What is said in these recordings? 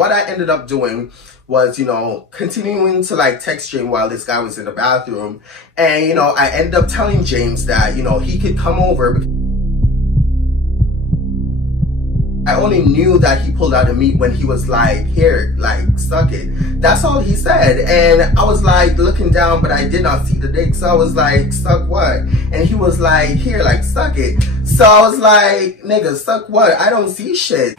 what I ended up doing was, you know, continuing to like text James while this guy was in the bathroom. And, you know, I ended up telling James that, you know, he could come over. I only knew that he pulled out the meat when he was like, here, like, suck it. That's all he said. And I was like looking down, but I did not see the dick. So I was like, suck what? And he was like, here, like, suck it. So I was like, nigga, suck what? I don't see shit.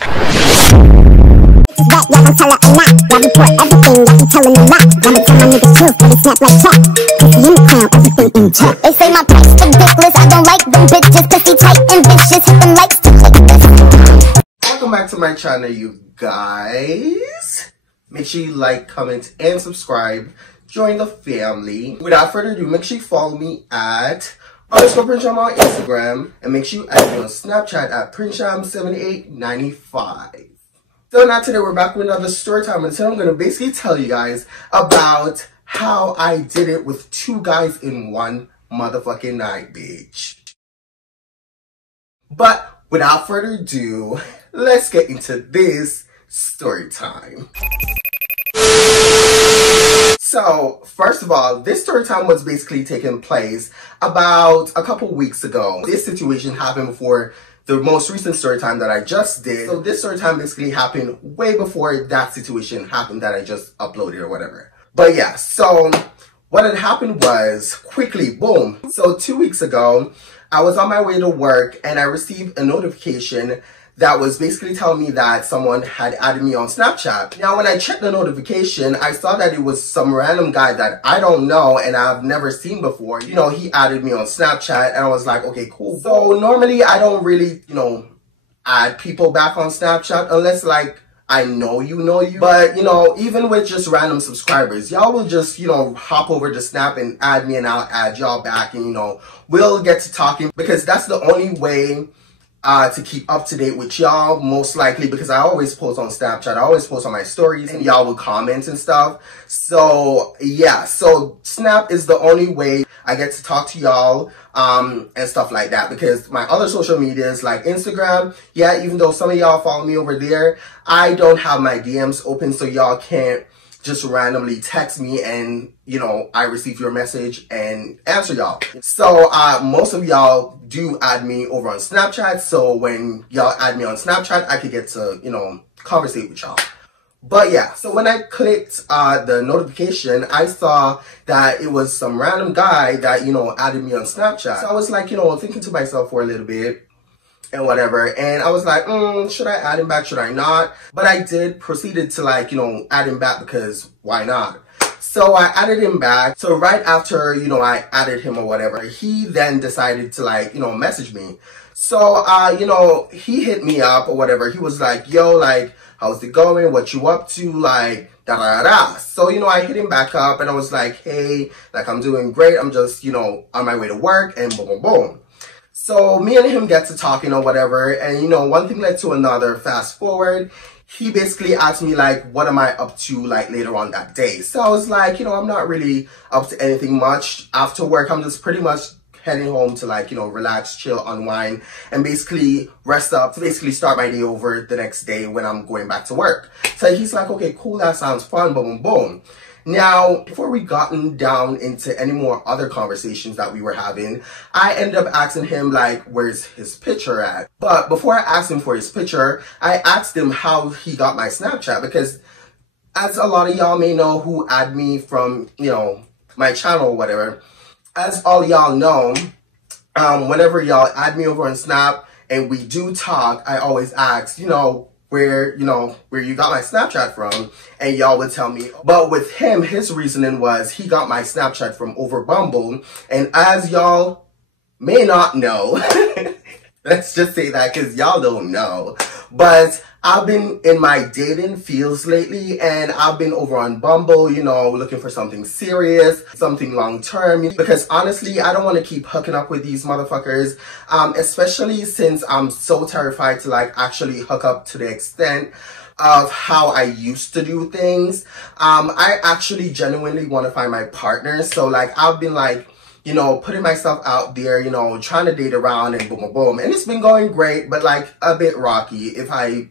That y'all gon' tell her a lot. Y'all report everything, y'all be telling a lot. Y'all be telling my niggas truth, but it's not like chat. Pussy in the crown, everything in check. They say my price ridiculous, I don't like them bitches. Pussy tight and vicious, hit them likes to click this. Welcome back to my channel, you guys. Make sure you like, comment, and subscribe. Join the family. Without further ado, make sure you follow me at _Prinsham on Instagram. And make sure you add me on Snapchat at Prinsham7895. So now today we're back with another story time, and today I'm going to basically tell you guys about how I did it with 2 guys in one motherfucking night, bitch. But without further ado, let's get into this story time. So, first of all, this story time was basically taking place about a couple weeks ago. This situation happened before the most recent story time that I just did. So this story time basically happened way before that situation happened that I just uploaded or whatever. But yeah, so what had happened was, quickly, boom. So 2 weeks ago, I was on my way to work and I received a notification that was basically telling me that someone had added me on Snapchat. Now, when I checked the notification, I saw that it was some random guy that I don't know and I've never seen before. You know, he added me on Snapchat and I was like, okay, cool. So normally I don't really, you know, add people back on Snapchat unless like I know you. But, you know, even with just random subscribers, y'all will just, you know, hop over to Snap and add me and I'll add y'all back and, you know, we'll get to talking because that's the only way to keep up to date with y'all, most likely, because I always post on Snapchat, I always post on my stories, and y'all will comment and stuff. So yeah, so Snap is the only way I get to talk to y'all and stuff like that, because my other social medias like Instagram, yeah, even though some of y'all follow me over there, I don't have my DMs open, so y'all can't just randomly text me and, you know, I receive your message and answer y'all. So most of y'all do add me over on Snapchat, so when y'all add me on Snapchat, I could get to, you know, conversate with y'all. But yeah, so when I clicked the notification, I saw that it was some random guy that, you know, added me on Snapchat. So I was like, you know, thinking to myself for a little bit and whatever, and I was like, should I add him back, should I not? But I proceeded to like, you know, add him back because why not? So I added him back. So right after, you know, I added him or whatever, he then decided to like, you know, message me. So, you know, he hit me up or whatever. He was like, yo, like, how's it going? What you up to? Like, da da da. So, you know, I hit him back up and I was like, hey, like, I'm doing great. I'm just, you know, on my way to work, and boom, boom, boom. So me and him get to talking or whatever, and you know, one thing led to another. Fast forward, he basically asked me like, what am I up to like later on that day? So I was like, you know, I'm not really up to anything much after work. I'm just pretty much heading home to like, you know, relax, chill, unwind, and basically rest up to basically start my day over the next day when I'm going back to work. So he's like, okay, cool, that sounds fun, boom, boom, boom. Now, before we gotten down into any more other conversations that we were having, I ended up asking him, like, where's his picture at? But before I asked him for his picture, I asked him how he got my Snapchat, because as a lot of y'all may know who add me from, you know, my channel or whatever, as all y'all know, whenever y'all add me over on Snap and we do talk, I always ask, you know, where you got my Snapchat from, and y'all would tell me. But with him, his reasoning was he got my Snapchat from over Bumble, and as y'all may not know, let's just say that because y'all don't know, but I've been in my dating fields lately, and I've been over on Bumble, you know, looking for something serious, something long-term, because honestly, I don't want to keep hooking up with these motherfuckers, especially since I'm so terrified to, like, actually hook up to the extent of how I used to do things. I actually genuinely want to find my partner, so, like, I've been, like, you know, putting myself out there, you know, trying to date around and boom, boom, boom, and it's been going great, but, like, a bit rocky, if I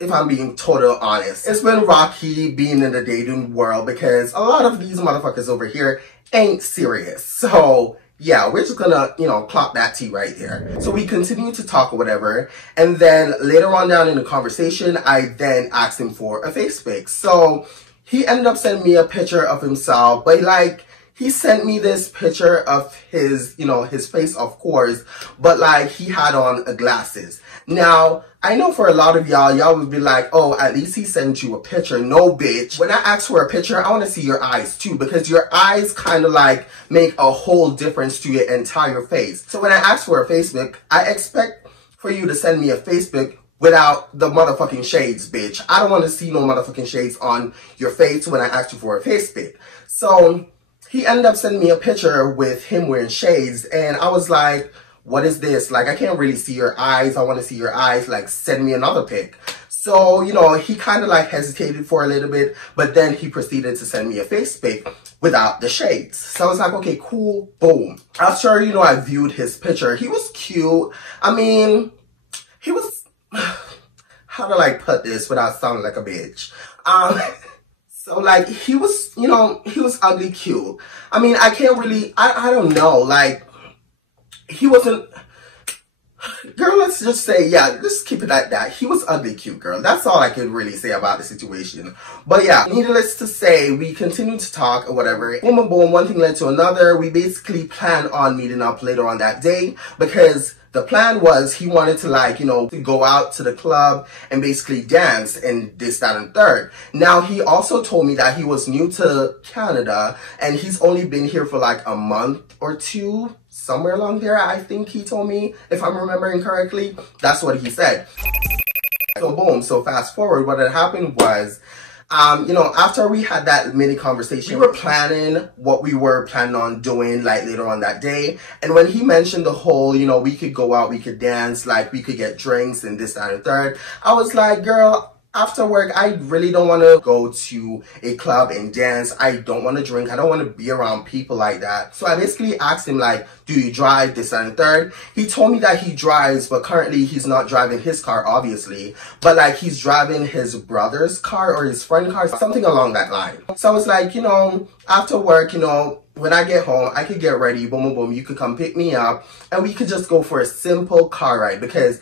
if I'm being total honest. It's been rocky being in the dating world because a lot of these motherfuckers over here ain't serious. So yeah, we're just gonna, you know, clock that T right there. So we continue to talk or whatever. And then later on down in the conversation, I then asked him for a face pic. So he ended up sending me a picture of himself, but like, he sent me this picture of his, you know, his face, of course, but like he had on glasses. Now, I know for a lot of y'all would be like, oh, at least he sent you a picture. No, bitch. When I ask for a picture, I want to see your eyes too, because your eyes kind of like make a whole difference to your entire face. So when I ask for a Facebook, I expect for you to send me a Facebook without the motherfucking shades, bitch. I don't want to see no motherfucking shades on your face when I ask you for a Facebook. So he ended up sending me a picture with him wearing shades, and I was like, what is this? Like, I can't really see your eyes. I want to see your eyes. Like, send me another pic. So, you know, he kind of like hesitated for a little bit, but then he proceeded to send me a face pic without the shades. So I was like, okay, cool, boom. After, you know, I viewed his picture, he was cute. I mean, he was, how to like put this without sounding like a bitch? So like, he was, you know, he was ugly cute. I mean, I can't really, I don't know, like, he wasn't, girl, let's just say, yeah, just keep it at that. He was ugly cute, girl. That's all I can really say about the situation. But yeah, needless to say, we continued to talk or whatever. Boom, boom, boom, one thing led to another. We basically planned on meeting up later on that day because the plan was he wanted to like, you know, go out to the club and basically dance and this, that, and third. Now, he also told me that he was new to Canada and he's only been here for like a month or two, somewhere along there, I think he told me, if I'm remembering correctly. That's what he said. So boom, so fast forward, what had happened was, you know, after we had that mini conversation, we were planning what we were planning on doing like later on that day. And when he mentioned the whole, you know, we could go out, we could dance, like we could get drinks and this, that, and third, I was like, girl, after work, I really don't want to go to a club and dance. I don't want to drink. I don't want to be around people like that. So I basically asked him like, do you drive this, that, and third? He told me that he drives, but currently he's not driving his car, obviously. But like he's driving his brother's car or his friend's car, something along that line. So I was like, you know, after work, you know, when I get home, I could get ready, boom, boom, boom. You could come pick me up and we could just go for a simple car ride because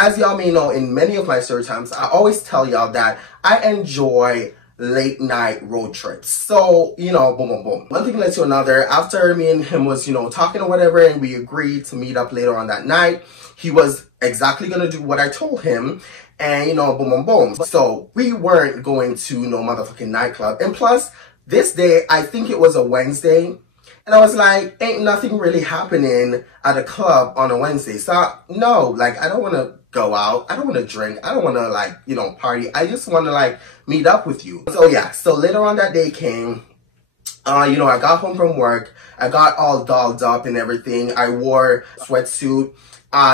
as y'all may know, in many of my story times, I always tell y'all that I enjoy late night road trips. So, you know, boom, boom, boom. One thing led to another. After me and him was, you know, talking or whatever, and we agreed to meet up later on that night, he was exactly going to do what I told him. And, you know, boom, boom, boom. So we weren't going to no motherfucking nightclub. And plus, this day, I think it was a Wednesday. And I was like, ain't nothing really happening at a club on a Wednesday. So, no, like, I don't want to go out. I don't want to drink. I don't want to, like, you know, party. I just want to, like, meet up with you. So, yeah. So, later on that day came, you know, I got home from work. I got all dolled up and everything. I wore a sweatsuit.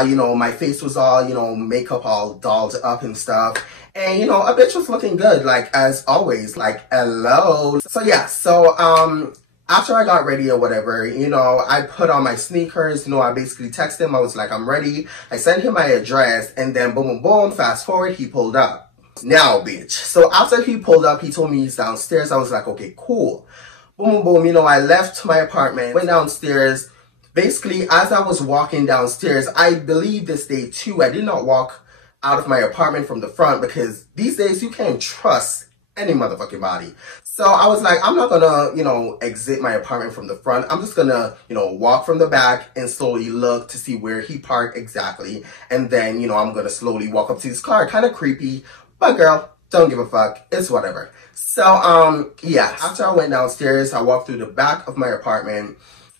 You know, my face was all, you know, makeup all dolled up and stuff. And, you know, a bitch was looking good, like, as always. Like, hello. So, yeah. So, after I got ready or whatever, you know, I put on my sneakers, you know, I basically texted him. I was like, I'm ready. I sent him my address and then boom, boom, boom, fast forward, he pulled up. Now, bitch. So after he pulled up, he told me he's downstairs. I was like, okay, cool. Boom, boom, boom. You know, I left my apartment, went downstairs. Basically, as I was walking downstairs, I believe this day too, I did not walk out of my apartment from the front because these days you can't trust any motherfucking body. So I was like, I'm not gonna, you know, exit my apartment from the front. I'm just gonna, you know, walk from the back and slowly look to see where he parked exactly. And then, you know, I'm gonna slowly walk up to his car. Kind of creepy, but girl, don't give a fuck. It's whatever. So, yeah, after I went downstairs, I walked through the back of my apartment.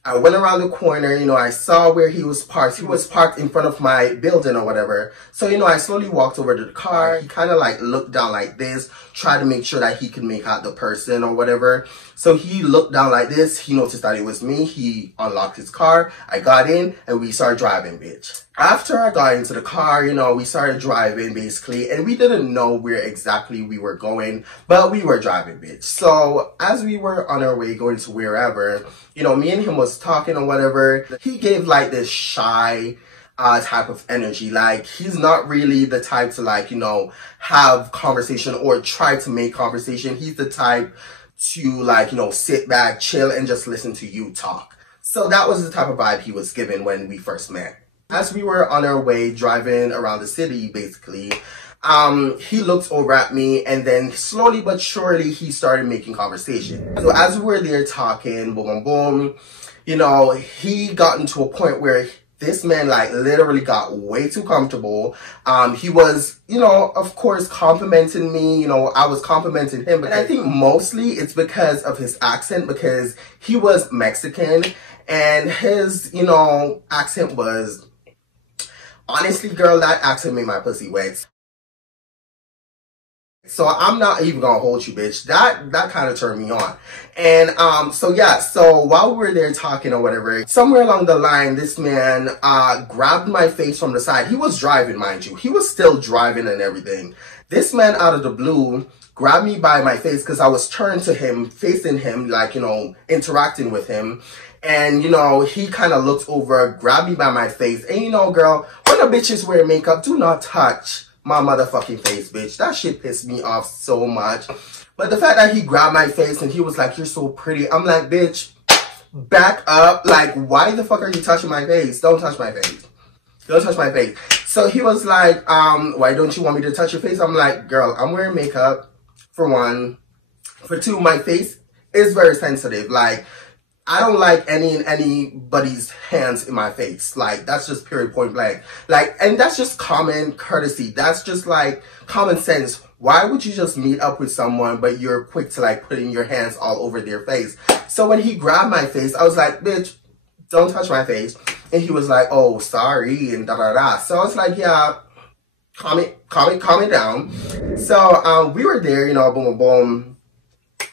I went around the corner, you know, I saw where he was parked. He was parked in front of my building or whatever. So, you know, I slowly walked over to the car. He kind of like looked down like this, tried to make sure that he could make out the person or whatever. So he looked down like this. He noticed that it was me. He unlocked his car. I got in and we started driving, bitch. After I got into the car, you know, we started driving basically, and we didn't know where exactly we were going, but we were driving, bitch. So as we were on our way going to wherever, you know, me and him was talking or whatever. He gave like this shy, type of energy. Like, he's not really the type to, like, you know, have conversation or try to make conversation. He's the type to, like, you know, sit back, chill, and just listen to you talk. So that was the type of vibe he was given when we first met. As we were on our way driving around the city, basically, he looked over at me, and then slowly but surely he started making conversation. So as we were there talking, boom, boom, boom, you know, he got into a point where this man, like, literally got way too comfortable. He was, you know, of course, complimenting me. You know, I was complimenting him. But I think mostly it's because of his accent, because he was Mexican, and his, you know, accent was, honestly, girl, that accent made my pussy wet. So I'm not even gonna hold you, bitch. That kind of turned me on. And so yeah, so while we were there talking or whatever, somewhere along the line, this man grabbed my face from the side. He was driving, mind you. He was still driving and everything. This man out of the blue grabbed me by my face because I was turned to him, facing him, like, you know, interacting with him. And, you know, he kind of looked over, grabbed me by my face. And, you know, girl, when the bitches wear makeup, do not touch my motherfucking face, bitch. That shit pissed me off so much. But the fact that he grabbed my face and he was like, you're so pretty. I'm like, bitch, back up. Like, why the fuck are you touching my face? Don't touch my face. Don't touch my face. So he was like, why don't you want me to touch your face? I'm like, girl, I'm wearing makeup, for one. For two, my face is very sensitive. Like, I don't like anybody's hands in my face. Like, that's just period, point blank. Like, and that's just common courtesy. That's just like common sense. Why would you just meet up with someone, but you're quick to like putting your hands all over their face? So when he grabbed my face, I was like, bitch, don't touch my face. And he was like, oh, sorry, and da da da. So I was like, yeah, calm it down. So we were there, you know, boom, boom, boom.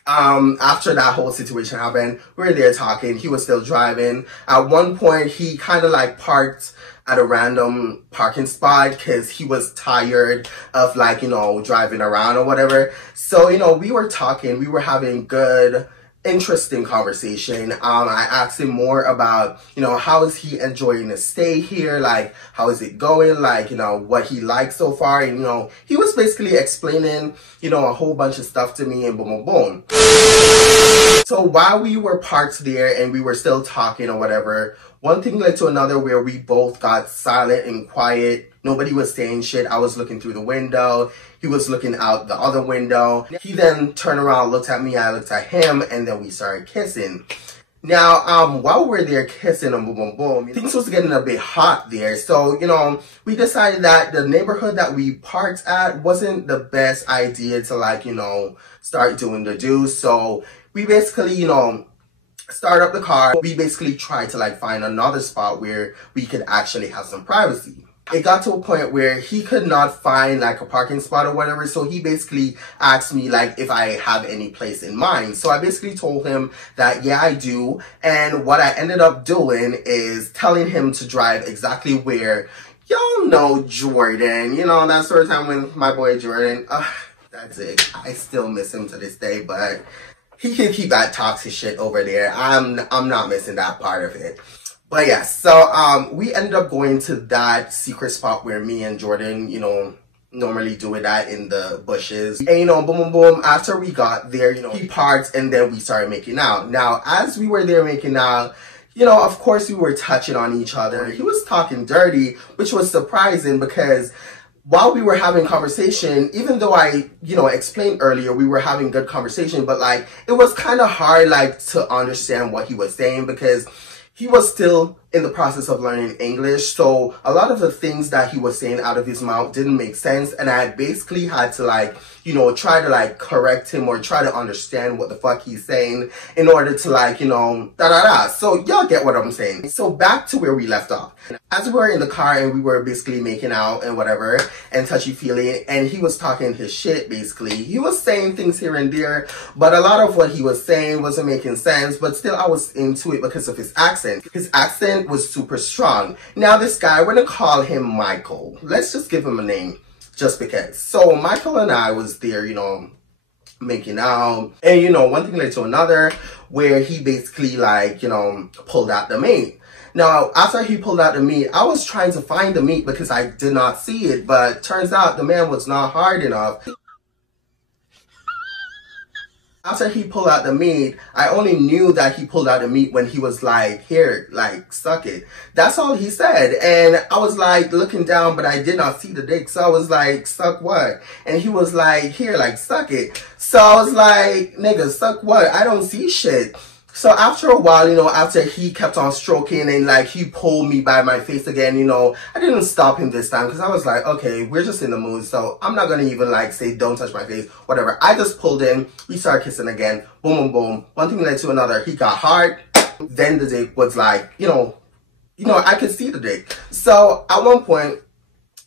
After that whole situation happened, we were there talking. He was still driving. At one point, he kind of like parked at a random parking spot because he was tired of, like, you know, driving around or whatever. So, you know, we were talking. We were having good, interesting conversation. I asked him more about, you know, how is he enjoying his stay here? Like, how is it going? Like, you know, what he liked so far. And, you know, he was basically explaining, you know, a whole bunch of stuff to me, and boom, boom, boom. So while we were parked there and we were still talking or whatever, one thing led to another where we both got silent and quiet. Nobody was saying shit. I was looking through the window. He was looking out the other window. He then turned around, looked at me, I looked at him, and then we started kissing. Now, while we were there kissing and boom, boom, boom, things was getting a bit hot there. So, you know, we decided that the neighborhood that we parked at wasn't the best idea to, like, you know, start doing the do. So we basically, you know, start up the car. We basically tried to, like, find another spot where we could actually have some privacy. It got to a point where he could not find, like, a parking spot or whatever. So he basically asked me, like, if I have any place in mind. So I basically told him that, yeah, I do. And what I ended up doing is telling him to drive exactly where, y'all know Jordan. You know, that sort of time when my boy Jordan, that's it. I still miss him to this day, but he can keep that toxic shit over there. I'm not missing that part of it. But yeah, so we ended up going to that secret spot where me and Jordan, you know, normally do it at in the bushes. And, you know, boom, boom, boom. After we got there, you know, he parked and then we started making out. Now, as we were there making out, you know, of course we were touching on each other. He was talking dirty, which was surprising because while we were having conversation, even though I, you know, explained earlier, we were having good conversation, but like, it was kind of hard, like, to understand what he was saying because he was still in the process of learning English. So a lot of the things that he was saying out of his mouth didn't make sense. And I basically had to, like, you know, try to, like, correct him or try to understand what the fuck he's saying in order to, like, you know, da-da-da. So y'all get what I'm saying. So back to where we left off. As we were in the car and we were basically making out and whatever and touchy-feely, and he was talking his shit, basically. He was saying things here and there, but a lot of what he was saying wasn't making sense, but still I was into it because of his accent. His accent was super strong. Now this guy, we're gonna call him Michael. Let's just give him a name just because. So Michael and I was there, you know, making out, and, you know, one thing led to another where he basically, like, you know, pulled out the main. Now, after he pulled out the meat, I was trying to find the meat because I did not see it, but turns out the man was not hard enough. After he pulled out the meat, I only knew that he pulled out the meat when he was like, here, like, suck it. That's all he said. And I was like looking down, but I did not see the dick. So I was like, suck what? And he was like, here, like, suck it. So I was like, nigga, suck what? I don't see shit. So after a while, you know, after he kept on stroking and like he pulled me by my face again, you know, I didn't stop him this time because I was like, okay, we're just in the mood. So I'm not going to even like say, don't touch my face, whatever. I just pulled in, we started kissing again, boom, boom, boom. One thing led to another. He got hard. Then the dick was like, you know, I could see the dick. So at one point,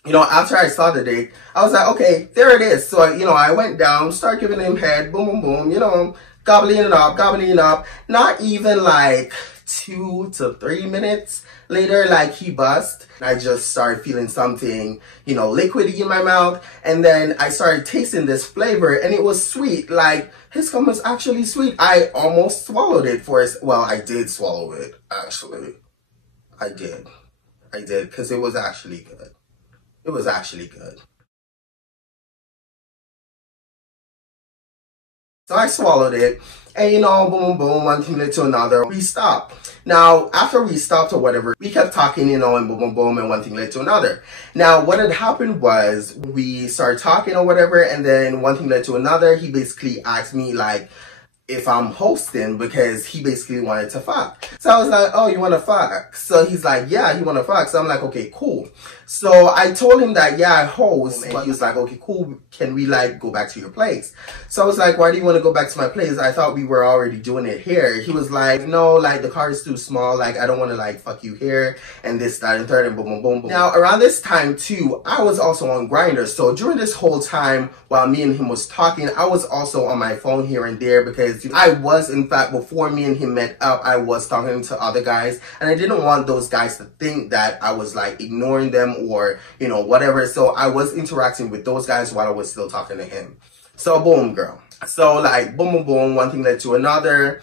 you know, after I saw the dick, I was like, okay, there it is. So, you know, I went down, started giving him head, boom, boom, boom, you know, gobbling it up. Not even like 2 to 3 minutes later, like he bust. I just started feeling something, you know, liquidy in my mouth. And then I started tasting this flavor and it was sweet. Like his cum was actually sweet. I almost swallowed it well, I did swallow it, actually. I did because it was actually good. It was actually good. So I swallowed it, and you know, boom, boom, boom, one thing led to another. We stopped. Now, after we stopped or whatever, we kept talking, you know, and boom, boom, boom, and one thing led to another. Now, what had happened was we started talking or whatever, and then one thing led to another. He basically asked me, like, if I'm hosting because he basically wanted to fuck. So I was like, oh, you want to fuck? So he's like, yeah, he want to fuck. So I'm like, okay, cool. So I told him that, yeah, I host. And he was like, okay, cool. Can we like go back to your place? So I was like, why do you want to go back to my place? I thought we were already doing it here. He was like, no, like the car is too small. Like, I don't want to like fuck you here and this, that, and third, and boom, boom, boom, boom. Now, around this time too, I was also on Grindr. So during this whole time while me and him was talking, I was also on my phone here and there because I was, in fact, before me and him met up, I was talking to other guys and I didn't want those guys to think that I was like ignoring them or, you know, whatever. So I was interacting with those guys while I was still talking to him. So boom, girl. So like boom, boom, boom, one thing led to another.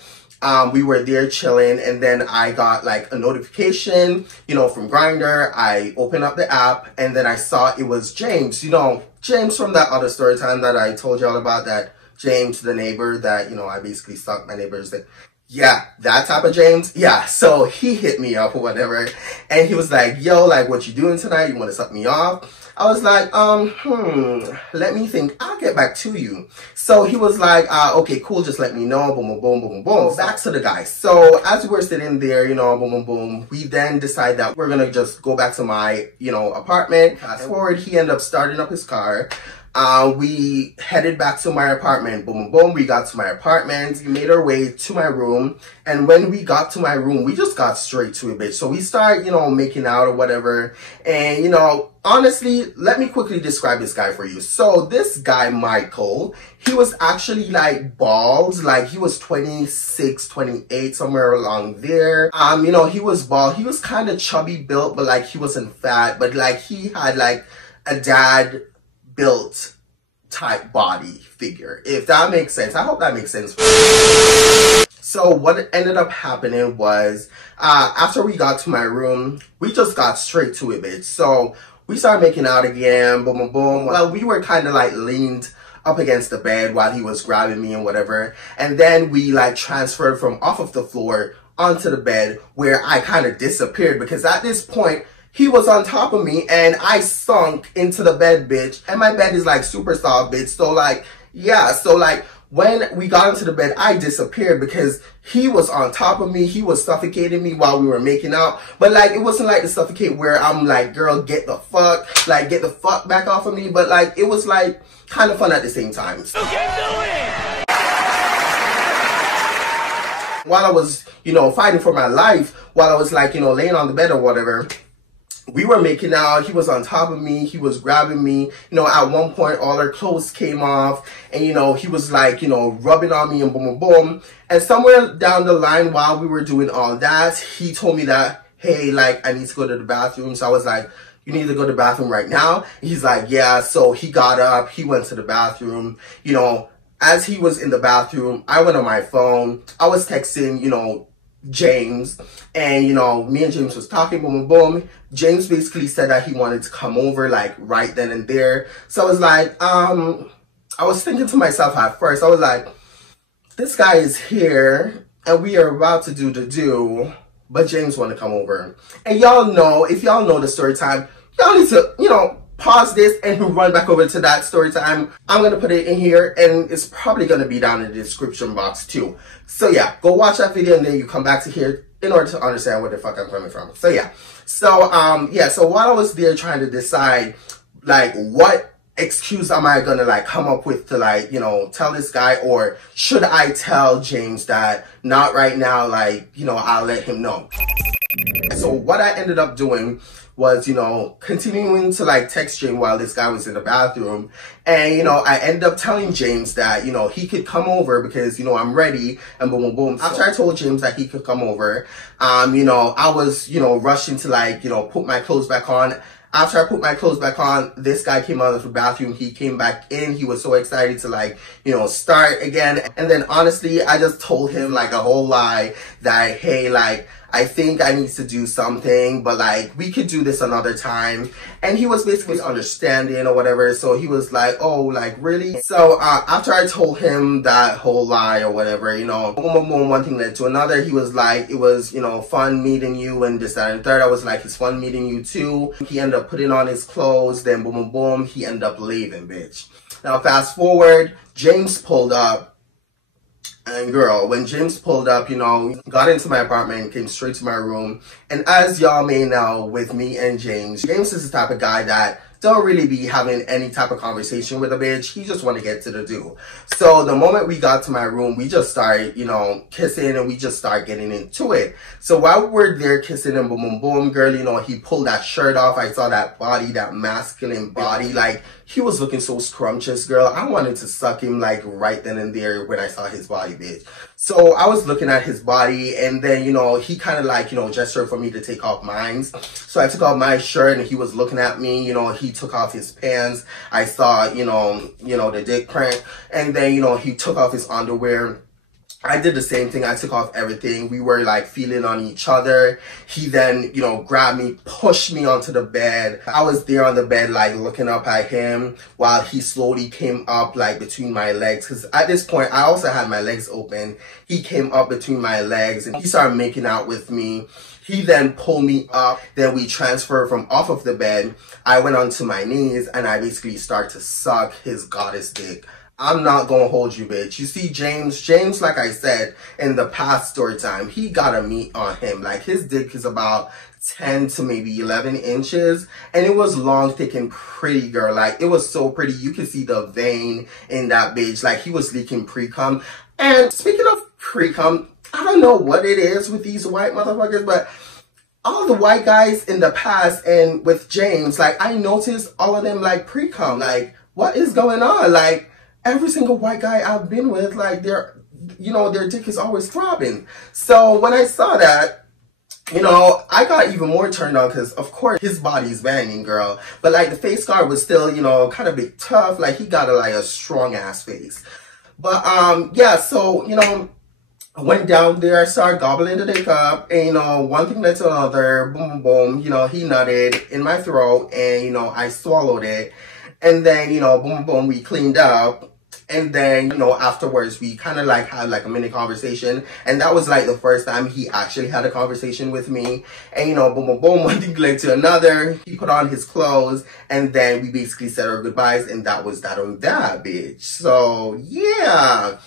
We were there chilling and then I got like a notification, you know, from Grindr. I opened up the app and then I saw it was James, you know, James from that other story time that I told y'all about, that James, the neighbor that, you know, I basically sucked my neighbor's dick. Yeah, that type of James. Yeah, so he hit me up or whatever. And he was like, yo, like, what you doing tonight? You want to suck me off? I was like, let me think. I'll get back to you. So he was like, okay, cool. Just let me know. Boom, boom, boom, boom, boom. Back to the guy. So as we were sitting there, you know, boom, boom, boom, we then decide that we're going to just go back to my, you know, apartment. Fast forward, he ended up starting up his car. We headed back to my apartment. Boom, boom, boom. We got to my apartment. We made our way to my room. And when we got to my room, we just got straight to it, bitch. So we started, you know, making out or whatever. And, you know, honestly, let me quickly describe this guy for you. So this guy, Michael, he was actually like bald. Like he was 26, 28, somewhere along there. You know, he was bald. He was kind of chubby built, but like he wasn't fat. But like he had like a dad built type body figure, if that makes sense. I hope that makes sense. So what ended up happening was after we got to my room, we just got straight to it, bitch. So we started making out again, boom, boom, boom. Well, we were kind of like leaned up against the bed while he was grabbing me and whatever. And then we like transferred from off of the floor onto the bed where I kind of disappeared because at this point, he was on top of me and I sunk into the bed, bitch. And my bed is like super soft, bitch. So like, yeah. So like when we got into the bed, I disappeared because he was on top of me. He was suffocating me while we were making out. But like, it wasn't like the suffocate where I'm like, girl, get the fuck back off of me. But like, it was like kind of fun at the same time. So, while I was, you know, fighting for my life, while I was like, you know, laying on the bed or whatever, we were making out. He was on top of me. He was grabbing me. You know, at one point, all our clothes came off. And, you know, he was like, you know, rubbing on me and boom, boom, boom. And somewhere down the line, while we were doing all that, he told me that, hey, like, I need to go to the bathroom. So I was like, you need to go to the bathroom right now? He's like, yeah. So he got up. He went to the bathroom. You know, as he was in the bathroom, I went on my phone. I was texting, you know, James, and you know, me and James was talking, boom, boom, boom. James basically said that he wanted to come over like right then and there. So I was like, I was thinking to myself at first, I was like, this guy is here and we are about to do the do, but James want to come over. And y'all know, if y'all know the story time, y'all need to, you know, pause this and run back over to that story time. I'm going to put it in here and it's probably going to be down in the description box too. So yeah, go watch that video and then you come back to here in order to understand where the fuck I'm coming from. So yeah. So yeah, so while I was there trying to decide like what excuse am I gonna like come up with to like, you know, tell this guy, or should I tell James that not right now, like, you know, I'll let him know. So what I ended up doing was, you know, continuing to like text James while this guy was in the bathroom. And, you know, I ended up telling James that, you know, he could come over because, you know, I'm ready, and boom, boom, boom. After I told James that he could come over, you know, I was, you know, rushing to like, you know, put my clothes back on. After I put my clothes back on, this guy came out of the bathroom. He came back in. He was so excited to like, you know, start again. And then honestly, I just told him like a whole lie that, hey, like, I think I need to do something, but like, we could do this another time. And he was basically understanding or whatever. So he was like, oh, like, really? So after I told him that whole lie or whatever, you know, boom, boom, boom, one thing led to another. He was like, it was, you know, fun meeting you and this, that, and third. I was like, it's fun meeting you too. He ended up putting on his clothes. Then boom, boom, boom, he ended up leaving, bitch. Now, fast forward, James pulled up. And girl, when James pulled up, you know, got into my apartment, came straight to my room. And as y'all may know, with me and James is the type of guy that don't really be having any type of conversation with a bitch. He just want to get to the do. So the moment we got to my room, we just started, you know, kissing, and we just started getting into it. So while we're there kissing and boom, boom, boom, girl, you know, he pulled that shirt off. I saw that body, that masculine body. Like, he was looking so scrumptious, girl. I wanted to suck him like right then and there when I saw his body, bitch. So I was looking at his body, and then, you know, he kind of like, you know, gestured for me to take off mine. So I took off my shirt and he was looking at me. You know, he took off his pants. I saw, you know, the dick print. And then, you know, he took off his underwear. I did the same thing. I took off everything. We were like feeling on each other. He then, you know, grabbed me, pushed me onto the bed. I was there on the bed, like looking up at him while he slowly came up like between my legs. Cause at this point, I also had my legs open. He came up between my legs and he started making out with me. He then pulled me up. Then we transferred from off of the bed. I went onto my knees and I basically started to suck his goddess dick. I'm not gonna hold you, bitch. You see, James, like I said in the past story time, he got a meat on him. Like, his dick is about 10 to maybe 11 inches. And it was long, thick, and pretty, girl. Like, it was so pretty. You could see the vein in that bitch. Like, he was leaking pre-cum. And speaking of pre-cum, I don't know what it is with these white motherfuckers, but all the white guys in the past and with James, like, I noticed all of them, like, pre-cum. Like, what is going on? Like, every single white guy I've been with, like, their dick is always throbbing. So when I saw that, you know, I got even more turned on because, of course, his body's banging, girl. But, like, the face guard was still, you know, kind of big tough. Like, he got a strong-ass face. But, yeah, so, you know, I went down there, I started gobbling the dick up, and, you know, one thing led to another, boom, boom, boom. You know, he nutted in my throat, and, you know, I swallowed it. And then, you know, boom, boom, we cleaned up. And then, you know, afterwards, we kind of like had like a mini conversation. And that was like the first time he actually had a conversation with me. And, you know, boom, boom, boom, one thing led to another. He put on his clothes. And then we basically said our goodbyes. And that was that on that, bitch. So, yeah.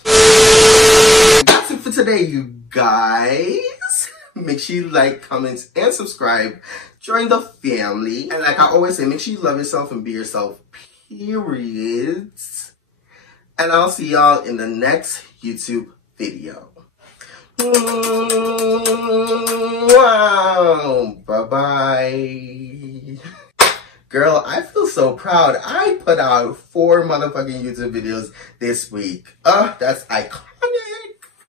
That's it for today, you guys. Make sure you like, comment, and subscribe. Join the family. And like I always say, make sure you love yourself and be yourself, period. And I'll see y'all in the next YouTube video. Wow. Bye-bye. Girl, I feel so proud. I put out 4 motherfucking YouTube videos this week. That's iconic.